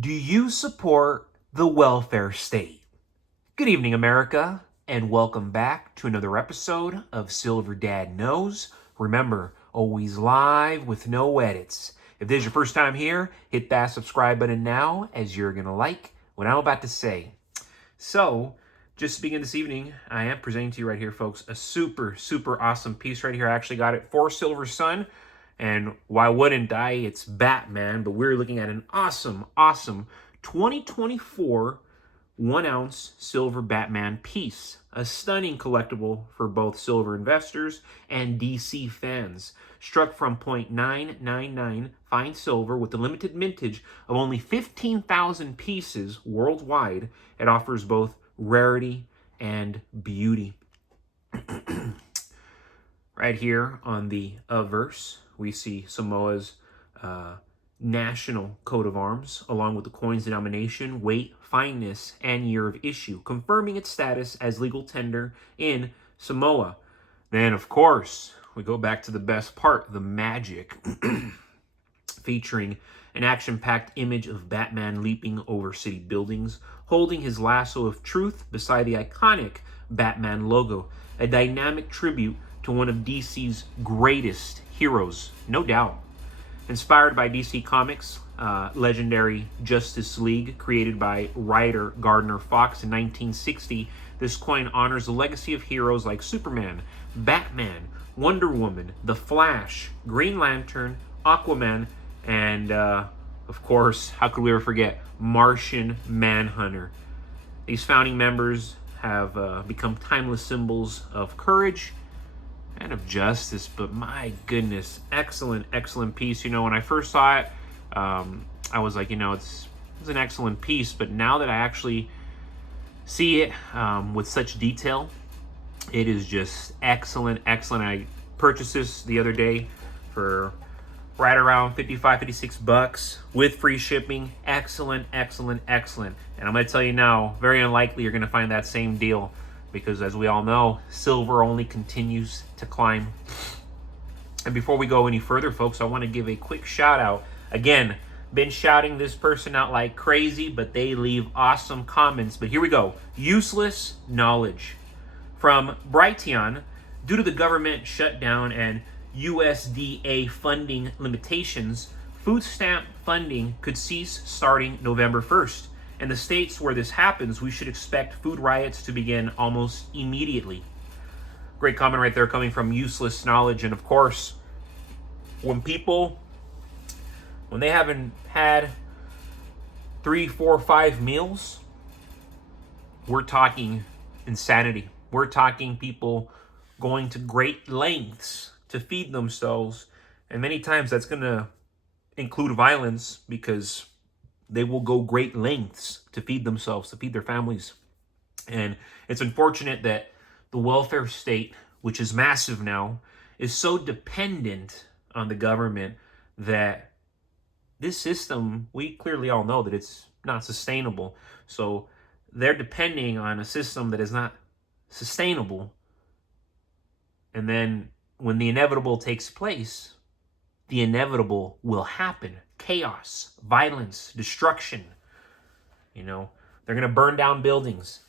Do you support the welfare state? Good evening, America, and welcome back to another episode of Silver Dad Knows. Remember, always live with no edits. If this is your first time here, hit that subscribe button now, as you're going to like what I'm about to say. So, just to begin this evening, I am presenting to you right here, folks, a super awesome piece right here. I actually got it for Silver Sun. And why wouldn't I? It's Batman, but we're looking at an awesome 2024 1-ounce silver Batman piece. A stunning collectible for both silver investors and DC fans. Struck from .999 fine silver with a limited mintage of only 15,000 pieces worldwide, it offers both rarity and beauty. Right here on the averse, we see Samoa's national coat of arms, along with the coin's denomination, weight, fineness, and year of issue, confirming its status as legal tender in Samoa. Then, of course, we go back to the best part, the magic, featuring an action-packed image of Batman leaping over city buildings, holding his lasso of truth beside the iconic Batman logo, a dynamic tribute to one of DC's greatest heroes, no doubt. Inspired by DC Comics' legendary Justice League, created by writer Gardner Fox in 1960, this coin honors the legacy of heroes like Superman, Batman, Wonder Woman, The Flash, Green Lantern, Aquaman, and, of course, how could we ever forget, Martian Manhunter. These founding members have become timeless symbols of courage and of justice, but my goodness, excellent piece. You know, when I first saw it, I was like, it's an excellent piece, but now that I actually see it with such detail, it is just excellent. I purchased this the other day for right around $55-56 with free shipping. Excellent. And I'm going to tell you now, very unlikely you're going to find that same deal, because as we all know, silver only continues to climb. And before we go any further, folks, I want to give a quick shout out. Again, been shouting this person out like crazy, but they leave awesome comments. But here we go. Useless knowledge. From Brighteon, due to the government shutdown and USDA funding limitations, food stamp funding could cease starting November 1st. In the states where this happens, we should expect food riots to begin almost immediately. Great comment right there coming from Useless Knowledge. And of course, when they haven't had 3, 4, 5 meals, we're talking insanity. We're talking people going to great lengths to feed themselves. And many times that's going to include violence, because they will go great lengths to feed themselves, to feed their families. And it's unfortunate that the welfare state, which is massive now, is so dependent on the government that this system, we clearly all know that it's not sustainable. So they're depending on a system that is not sustainable. And then when the inevitable takes place, the inevitable will happen. Chaos, violence, destruction. They're going to burn down buildings.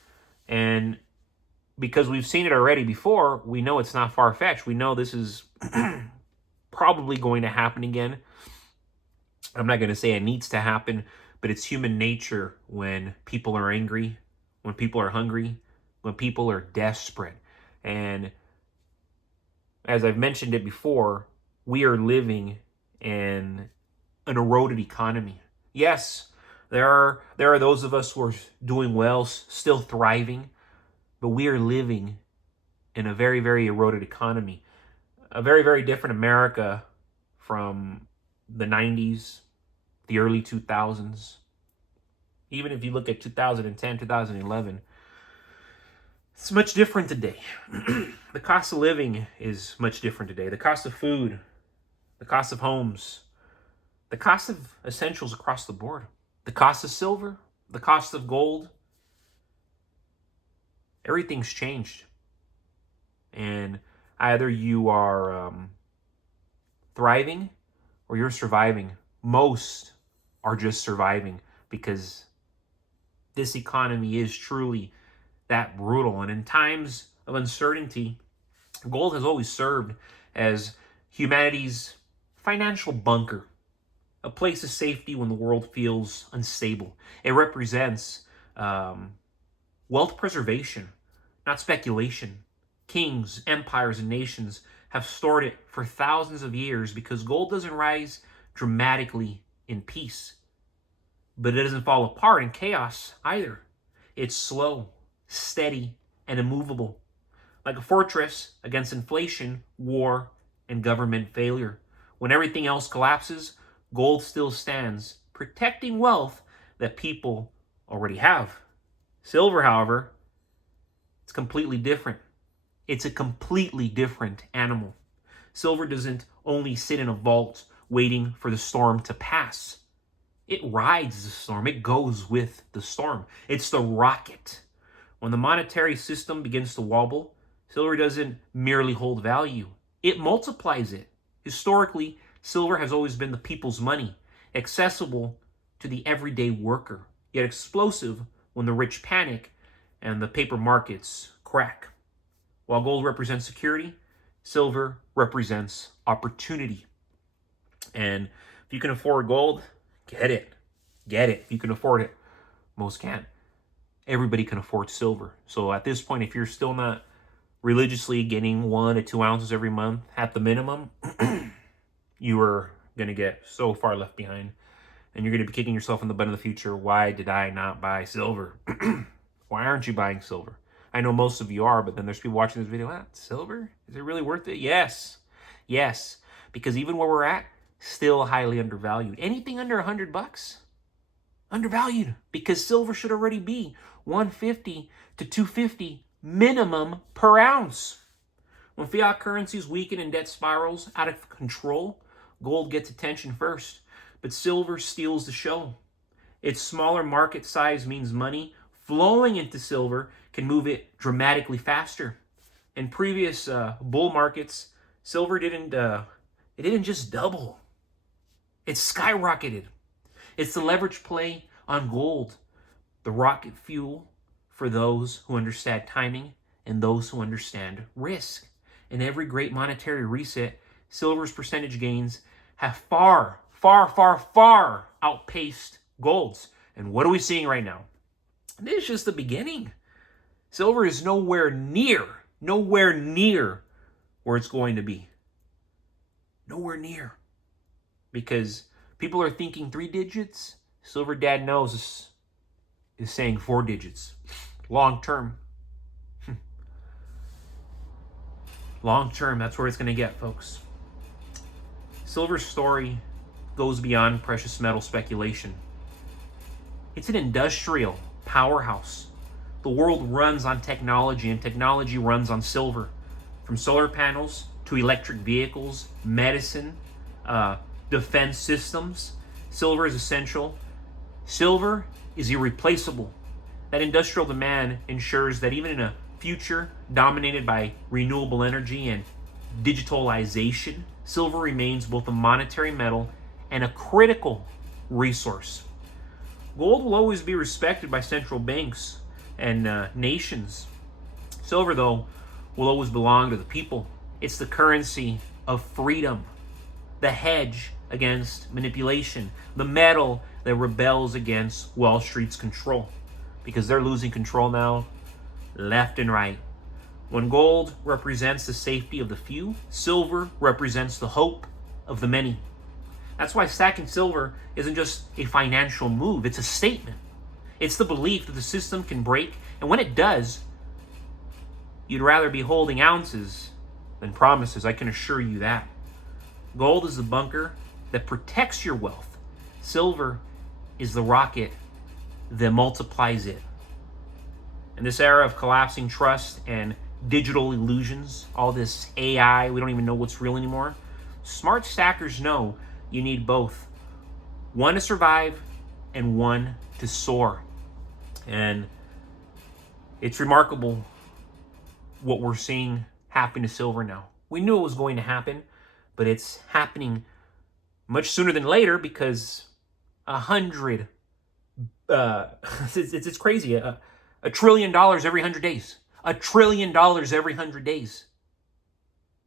And because we've seen it already before, we know it's not far-fetched. We know this is probably going to happen again. I'm not going to say it needs to happen, but it's human nature when people are angry, when people are hungry, when people are desperate. And as I've mentioned it before, we are living in an eroded economy. Yes, there are those of us who are doing well, still thriving, but we are living in a very eroded economy. A very different America from the 90s, the early 2000s. Even if you look at 2010, 2011, it's much different today. The cost of living is much different today. The cost of food, the cost of homes, the cost of essentials across the board, the cost of silver, the cost of gold, everything's changed. And either you are thriving or you're surviving. Most are just surviving because this economy is truly that brutal. And in times of uncertainty, gold has always served as humanity's financial bunker, a place of safety when the world feels unstable. It represents wealth preservation, not speculation. Kings, empires, and nations have stored it for thousands of years because gold doesn't rise dramatically in peace, but it doesn't fall apart in chaos either. It's slow, steady, and immovable, like a fortress against inflation, war, and government failure. When everything else collapses, gold still stands, protecting wealth that people already have. Silver, however, it's completely different. It's a completely different animal. Silver doesn't only sit in a vault waiting for the storm to pass. It rides the storm. It goes with the storm. It's the rocket. When the monetary system begins to wobble, silver doesn't merely hold value. It multiplies it. Historically, silver has always been the people's money, accessible to the everyday worker, yet explosive when the rich panic and the paper markets crack. While gold represents security, silver represents opportunity. And if you can afford gold, get it. Get it if you can afford it. Most can't. Everybody can afford silver. So at this point, if you're still not religiously getting 1 to 2 ounces every month at the minimum, you are going to get so far left behind. And you're going to be kicking yourself in the butt in the future. Why did I not buy silver? Why aren't you buying silver? I know most of you are, but then there's people watching this video. Silver? Is it really worth it? Yes. Yes. Because even where we're at, still highly undervalued. Anything under $100? Undervalued. Because silver should already be $150 to $250 minimum per ounce. When fiat currencies weaken and debt spirals out of control, gold gets attention first. But silver steals the show. Its smaller market size means money flowing into silver can move it dramatically faster. In previous bull markets, silver didn't just double. It skyrocketed. It's the leverage play on gold, the rocket fuel for those who understand timing and those who understand risk. In every great monetary reset, silver's percentage gains have far outpaced gold's. And what are we seeing right now? This is just the beginning. Silver is nowhere near where it's going to be. Nowhere near. Because people are thinking 3 digits. Silver Dad knows is saying 4 digits. Long term. Long term, that's where it's going to get, folks. Silver's story goes beyond precious metal speculation. It's an industrial powerhouse. The world runs on technology, and technology runs on silver. From solar panels to electric vehicles, medicine, defense systems, silver is essential. Silver is irreplaceable. That industrial demand ensures that even in a future dominated by renewable energy and digitalization, silver remains both a monetary metal and a critical resource. Gold will always be respected by central banks and nations. Silver, though, will always belong to the people. It's the currency of freedom, the hedge against manipulation, the metal that rebels against Wall Street's control, because they're losing control now, left and right. When gold represents the safety of the few, silver represents the hope of the many. That's why stacking silver isn't just a financial move, it's a statement. It's the belief that the system can break, and when it does, you'd rather be holding ounces than promises, I can assure you that. Gold is the bunker that protects your wealth. Silver is the rocket that multiplies it. In this era of collapsing trust and digital illusions, all this AI, we don't even know what's real anymore, smart stackers know you need both. One to survive and one to soar. And it's remarkable what we're seeing happen to silver now. We knew it was going to happen, but it's happening much sooner than later because 100 It's crazy. $1 trillion every 100 days. $1 trillion every 100 days.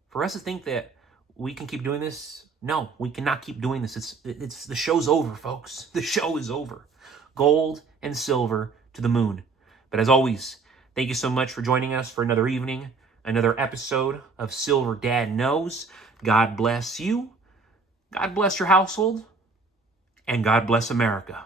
For us to think that we can keep doing this, no, we cannot keep doing this. It's the show's over, folks. The show is over. Gold and silver to the moon. But as always, thank you so much for joining us for another evening, another episode of Silver Dad Knows. God bless you. God bless your household. And God bless America.